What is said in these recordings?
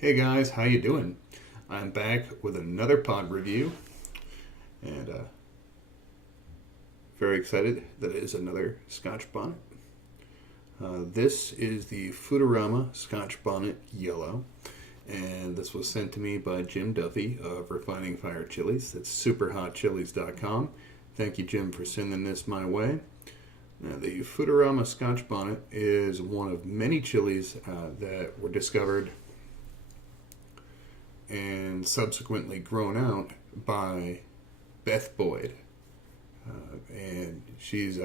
Hey guys, how you doing? I'm back with another pod review, and very excited that it is another Scotch bonnet. This is the Foodarama Scotch Bonnet Yellow, and this was sent to me by Jim Duffy of Refining Fire Chilies. That's superhotchilies.com. Thank you, Jim, for sending this my way. Now, the Foodarama Scotch Bonnet is one of many chilies that were discovered and subsequently grown out by Beth Boyd. And she's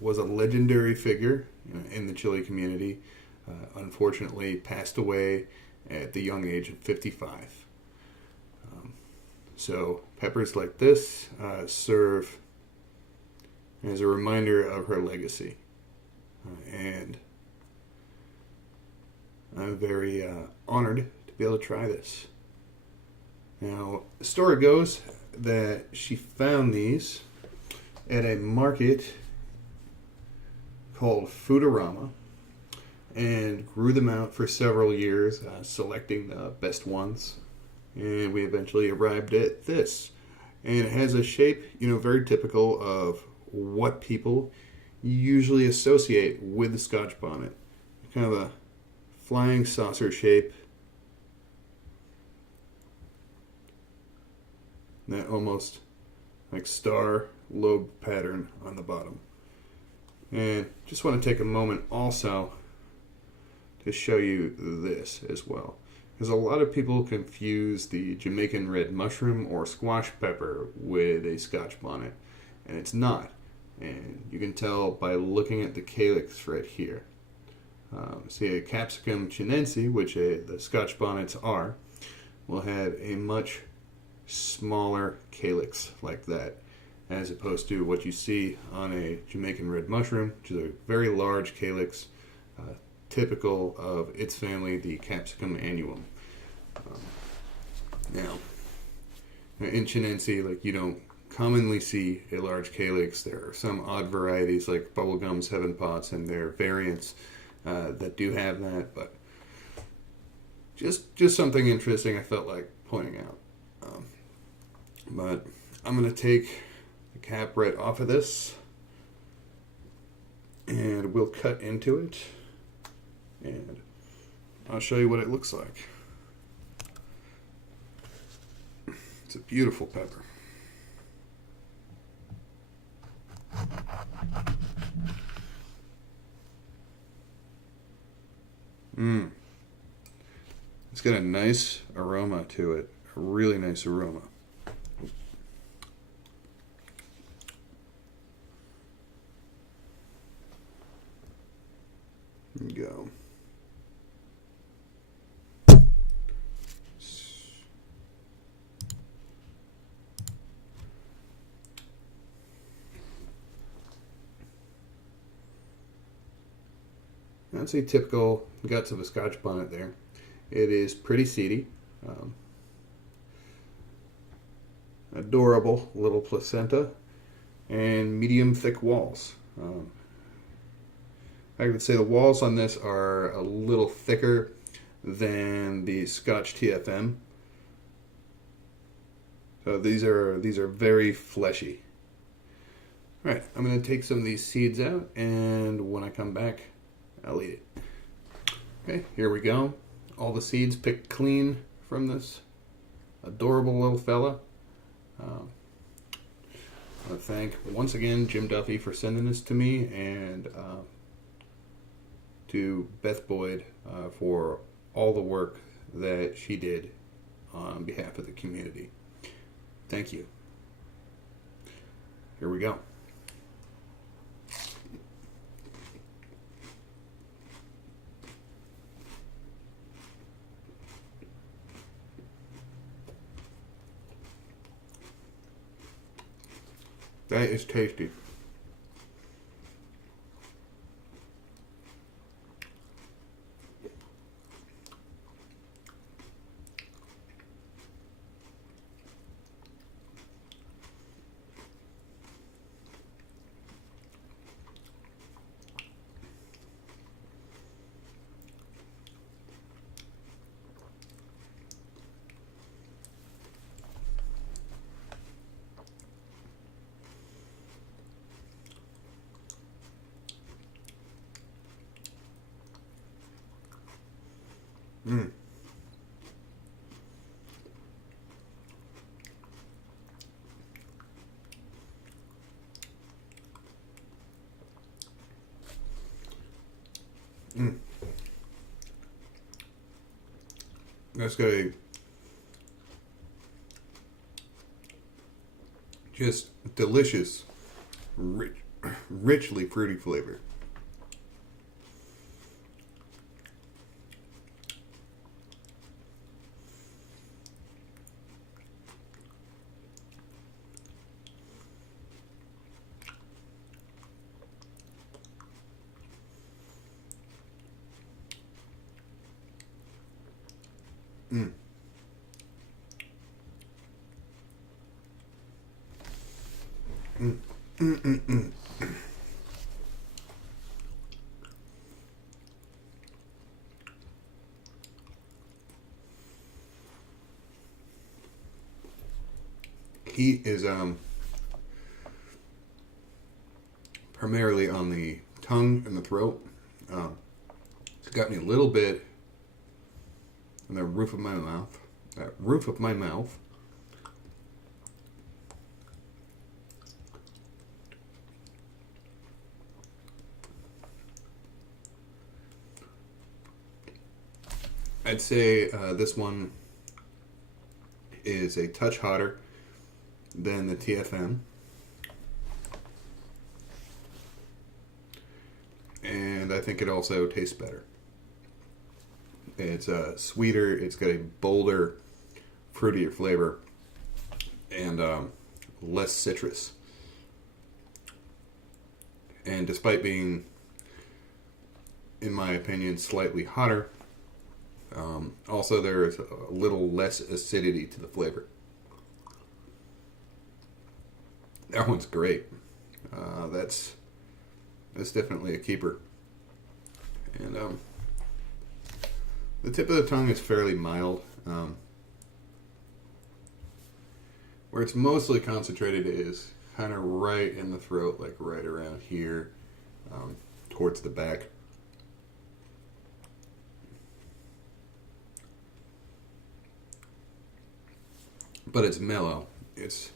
was a legendary figure in the chili community. Unfortunately, passed away at the young age of 55. So peppers like this serve as a reminder of her legacy. And I'm very honored to be able to try this. Now, the story goes that she found these at a market called Foodarama and grew them out for several years, selecting the best ones. And we eventually arrived at this. And it has a shape, very typical of what people usually associate with the Scotch bonnet. Kind of a flying saucer shape. That almost like star lobe pattern on the bottom. And just want to take a moment also to show you this as well. Because a lot of people confuse the Jamaican red mushroom or squash pepper with a Scotch bonnet. And it's not. And you can tell by looking at the calyx right here. See, a capsicum chinense, which the Scotch bonnets are, will have a much smaller calyx like that, as opposed to what you see on a Jamaican red mushroom, which is a very large calyx, typical of its family, the Capsicum annuum. Now, in chinense, you don't commonly see a large calyx. There are some odd varieties like Bubblegum Seven Pots and their variants that do have that, but just something interesting I felt like pointing out. But I'm going to take the cap right off of this, and we'll cut into it, and I'll show you what it looks like. It's a beautiful pepper. It's got a nice aroma to it, a really nice aroma. There you go. That's a typical guts of a Scotch bonnet there. It is pretty seedy. Adorable little placenta and medium thick walls. I would say the walls on this are a little thicker than the Scotch TFM. So these are very fleshy. All right, I'm going to take some of these seeds out, and when I come back, I'll eat it. Okay, here we go. All the seeds picked clean from this adorable little fella. I want to thank once again Jim Duffy for sending this to me, and to Beth Boyd for all the work that she did on behalf of the community. Thank you. Here we go. That is tasty. Mm. Mm. That's got a just delicious, richly fruity flavor. Mm. Mm. Mm. Mm. Mm. Heat is primarily on the tongue and the throat. Um, it's got me a little bit in the roof of my mouth. Roof of my mouth. I'd say this one is a touch hotter than the TFM. And I think it also tastes better. It's sweeter, it's got a bolder, fruitier flavor, and less citrus. And despite being, in my opinion, slightly hotter, also there is a little less acidity to the flavor. That one's great. That's definitely a keeper. And the tip of the tongue is fairly mild. Where it's mostly concentrated is kind of right in the throat, like right around here, towards the back. But it's mellow. It's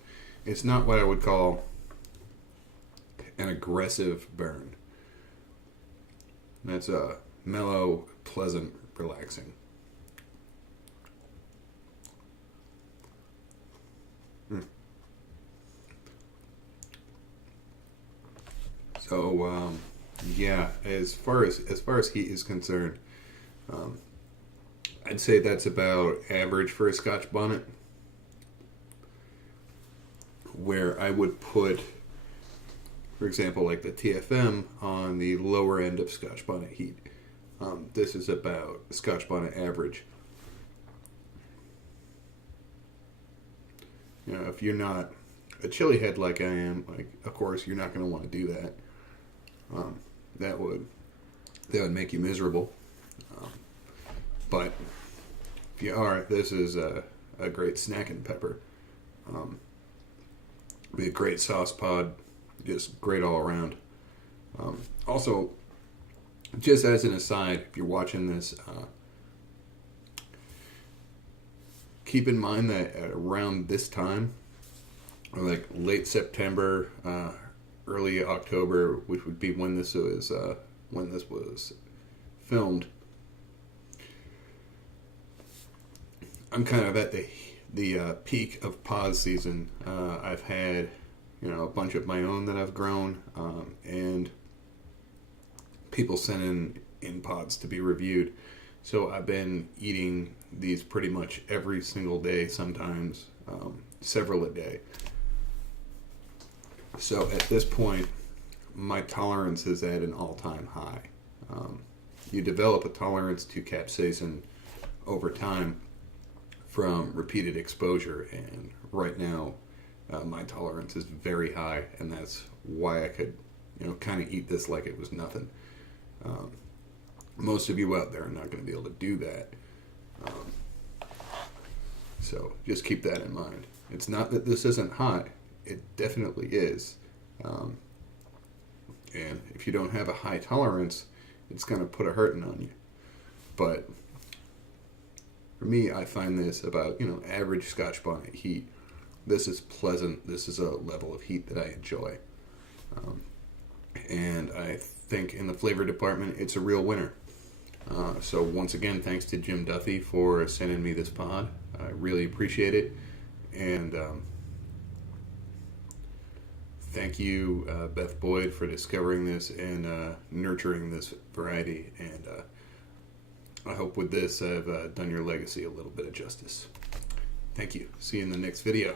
not what I would call an aggressive burn. That's a mellow, pleasant, relaxing. Mm. So yeah, as far as heat is concerned, um, I'd say that's about average for a Scotch bonnet. Where I would put, for example, like the TFM on the lower end of Scotch bonnet heat. This is about Scotch bonnet average. You know, if you're not a chili head like I am, like of course you're not going to want to do that. Um, that would make you miserable. Um, but if you are, this is a great snacking pepper. Be a great sauce pod, just great all around. Also, just as an aside, if you're watching this, keep in mind that at around this time, or like late September, early October, which would be when this was filmed, I'm kind of at the peak of pod season. I've had, a bunch of my own that I've grown, and people sending in pods to be reviewed. So I've been eating these pretty much every single day, sometimes several a day. So at this point, my tolerance is at an all-time high. You develop a tolerance to capsaicin over time from repeated exposure, and right now my tolerance is very high, and that's why I could kind of eat this like it was nothing. Most of you out there are not going to be able to do that, so just keep that in mind. It's not that this isn't hot, it definitely is, and if you don't have a high tolerance, it's going to put a hurting on you. But For me, I find this about, average Scotch bonnet heat. This is pleasant. This is a level of heat that I enjoy. And I think in the flavor department, it's a real winner. So once again, thanks to Jim Duffy for sending me this pod. I really appreciate it. And thank you, Beth Boyd, for discovering this and nurturing this variety. And I hope with this I've done your legacy a little bit of justice. Thank you. See you in the next video.